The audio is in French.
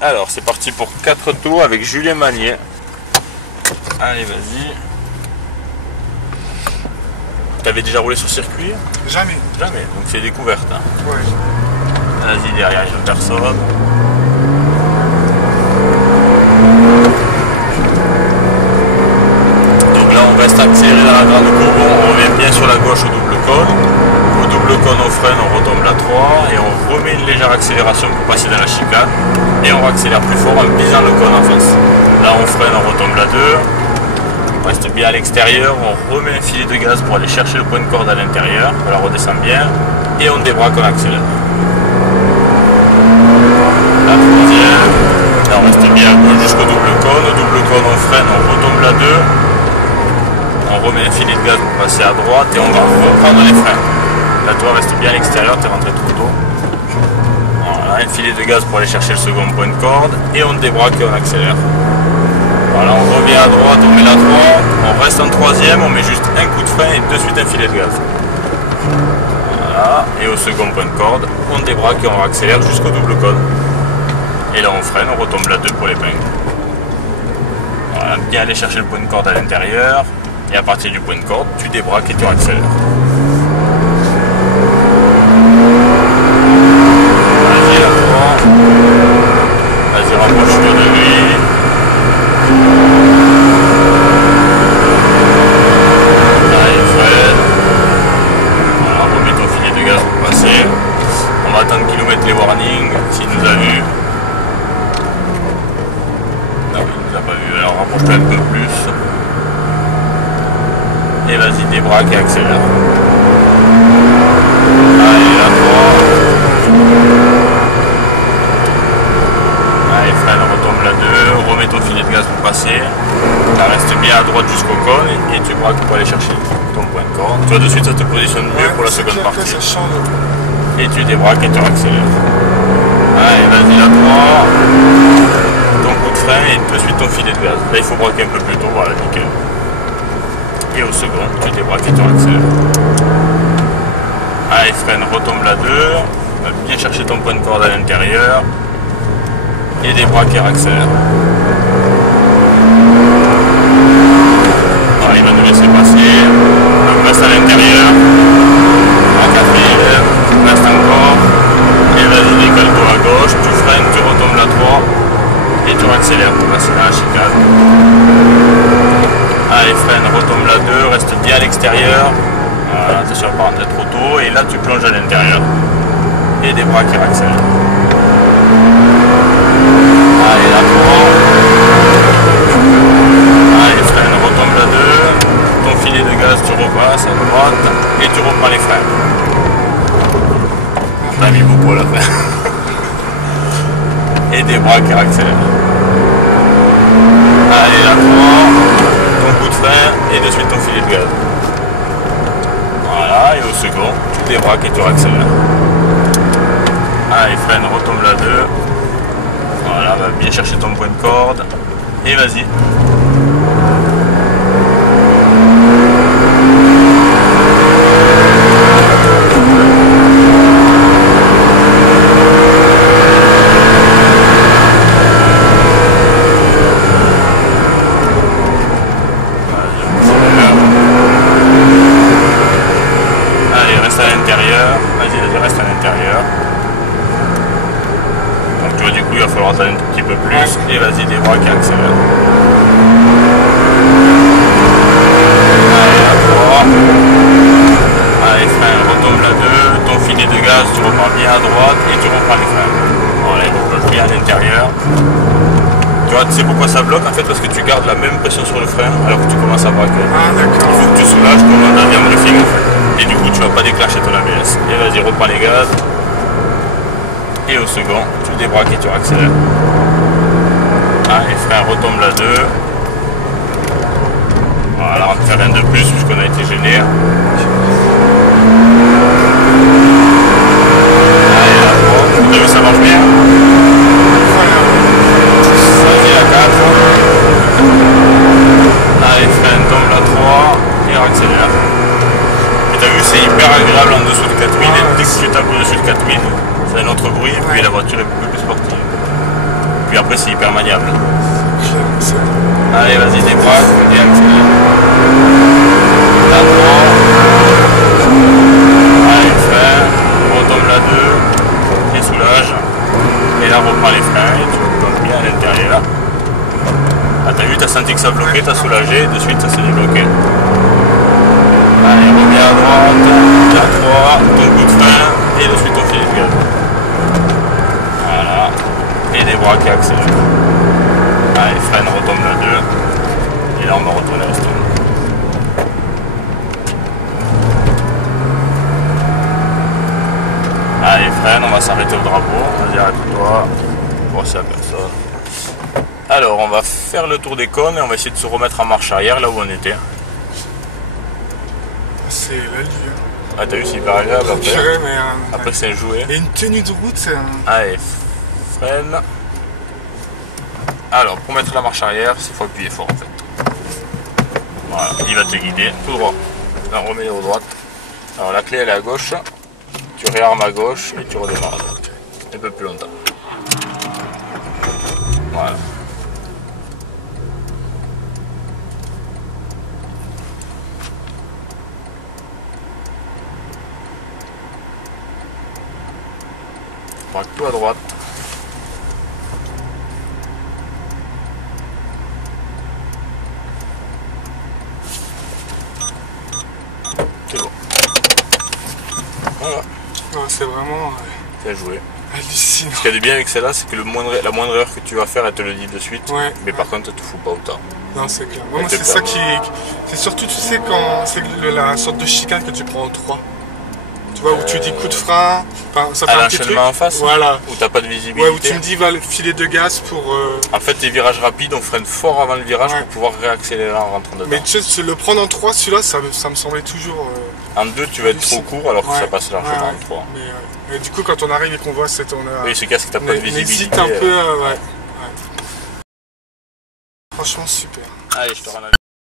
Alors c'est parti pour 4 tours avec Julien Magnier. Allez, vas-y. T'avais déjà roulé sur circuit? Jamais. Jamais, donc c'est découverte. Hein. Ouais. Vas-y, derrière, il n'y a personne. Donc là, on reste accéléré dans la grande courbe, on revient bien sur la gauche au double cône. Au double cône, on freine, on retombe la 3 et on remet une légère accélération pour passer dans la chicane. Et on accélère plus fort en visant le cône en face. Là, on freine, on retombe la 2. On reste bien à l'extérieur, on remet un filet de gaz pour aller chercher le point de corde à l'intérieur. On la redescend bien et on débraque, on accélère. La 3e, là on reste bien à gauche jusqu'au double cône. Au double cône, on freine, on retombe la 2. On remet un filet de gaz pour passer à droite et on va reprendre les freins. Là, toi, reste bien à l'extérieur, tu es rentré trop tôt. Voilà, un filet de gaz pour aller chercher le second point de corde et on débraque et on accélère. Voilà, on revient à droite, on met la 3, on reste en 3e, on met juste un coup de frein et de suite un filet de gaz. Voilà, et au second point de corde, on débraque et on accélère jusqu'au double cône. Et là on freine, on retombe la 2 pour l'épingle. Voilà, bien aller chercher le point de corde à l'intérieur, et à partir du point de corde, tu débraques et tu accélères. Vas-y la 3, vas-y rapproche-toi de lui. On va attendre qu'il nous mette les warnings, s'il nous a vu. Non, il nous a pas vu, alors rapproche-toi un peu plus. Et vas-y, débraque et accélère. Allez, la 3. Allez, freine, retombe la 2, remets ton filet de gaz pour passer. Ça reste bien à droite jusqu'au cône et tu braques pour aller chercher ton point de corde. Toi de suite ça te positionne mieux pour la seconde partie. Et tu débraques et tu accélères. Allez, vas-y la 3. Ton coup de frein et de suite ton filet de gaz. Là il faut braquer un peu plus tôt, voilà, nickel. Et au second, tu débraques et tu accélères. Allez, freine, retombe la 2. Va bien chercher ton point de corde à l'intérieur. Et débraque et accélère. Alors, il va nous laisser passer. On reste à l'intérieur. En 4e, reste encore. Et vas-y, décale-toi à gauche. Tu freines, tu retombes la 3. Et tu accélères pour passer dans la chicane. Allez, freine, retombe la 2. Reste bien à l'extérieur. Voilà, attention à ne pas rentrer trop tôt. Et là, tu plonges à l'intérieur. Et débraque et accélère. Allez, la 3. Allez, freine, retombe la 2. Ton filet de gaz, tu repasses à droite et tu reprends les freins. On a mis beaucoup à la fin. Et débraque et accélère. Allez, la 3. Ton coup de frein et de suite ton filet de gaz. Voilà, et au second, tu débraques et tu accélères. Allez, freine, retombe la 2. Voilà, va bien chercher ton point de corde. Et vas-y. Allez, reste à l'intérieur. Vas-y, reste à l'intérieur. Donc tu vois, du coup il va falloir attendre un tout petit peu plus et vas-y, débraque et accélère. Allez, la 3. Allez, freine, retombe la 2, ton filet de gaz, tu reprends bien à droite et tu reprends les freins. Voilà, il replonge bien à l'intérieur. Tu vois, tu sais pourquoi ça bloque en fait? Parce que tu gardes la même pression sur le frein alors que tu commences à braquer. Ah d'accord. Il faut que tu soulages ton dernier briefing en fait. Et du coup tu vas pas déclencher ton ABS. Et vas-y, reprends les gaz. Et au second, tu débraques et tu accélères. Allez, frein, retombe la 2. Voilà, on va faire rien de plus puisqu'on a été gêné. Allez, la 3. Vous avez vu, ça marche bien. Vas-y, la 4. Allez, frein, tombe la 3 et accélère. Et t'as vu, c'est hyper agréable en dessous de 4000 et dès que tu tapes au-dessus de 4000, c'est un autre bruit et puis la voiture est beaucoup plus sportive. puis après c'est hyper maniable. Allez, vas-y, débraque, et accélère. La 3. Allez, frein, on retombe la 2, qui soulage. Et là, on reprend les freins et tu retombe bien à l'intérieur. Ah, t'as vu, t'as senti que ça bloquait, t'as soulagé, et de suite ça s'est débloqué. Allez, reviens à droite, la 3, ton coup de frein, et de suite on fait les gaz. Voilà, et débraque et accélère. Allez, freine, retombe la 2, et là on va retourner à stand. Allez, freine, on va s'arrêter au drapeau, vas-y, arrête-toi, bon, c'est la personne. Alors, on va faire le tour des cônes et on va essayer de se remettre en marche arrière là où on était. C'est la vie. Ah, t'as vu, c'est hyper agréable après. Purée, mais, après, c'est un jouet. et une tenue de route, c'est Allez, freine. Alors, pour mettre la marche arrière, il faut appuyer fort en fait. Voilà, il va te guider tout droit. Là, on remet à droite. Alors, la clé elle est à gauche. Tu réarmes à gauche et tu redémarres à droite. Un peu plus longtemps. Voilà. Braque tout à droite. C'est bon. Voilà. ouais, c'est vraiment C'est à jouer. hallucinant. Ce qu'il y a de bien avec celle-là, c'est que la moindre erreur que tu vas faire, elle te le dit de suite. Ouais. Mais par contre, elle te fout pas autant. Non, c'est clair. Moi, c'est ça qui. C'est surtout, tu sais, quand c'est la sorte de chicane que tu prends en 3. Tu vois, où tu dis coup de frein, enfin, ça fait un petit truc. L'enchaînement en face. Voilà. Où t'as pas de visibilité. Ouais, où tu me dis, va le filet de gaz pour. En fait, les virages rapides, on freine fort avant le virage Ouais. pour pouvoir réaccélérer en rentrant dedans. Mais tu sais, le prendre en 3, celui-là, ça me semblait toujours. En 2, tu vas être trop court alors que Ouais. ça passe largement Ouais, en 3. Mais du coup, quand on arrive et qu'on voit cette. Oui, c'est qu'est-ce que t'as pas de on visibilité. hésite un peu, ouais. Franchement, super. Allez, je te rends la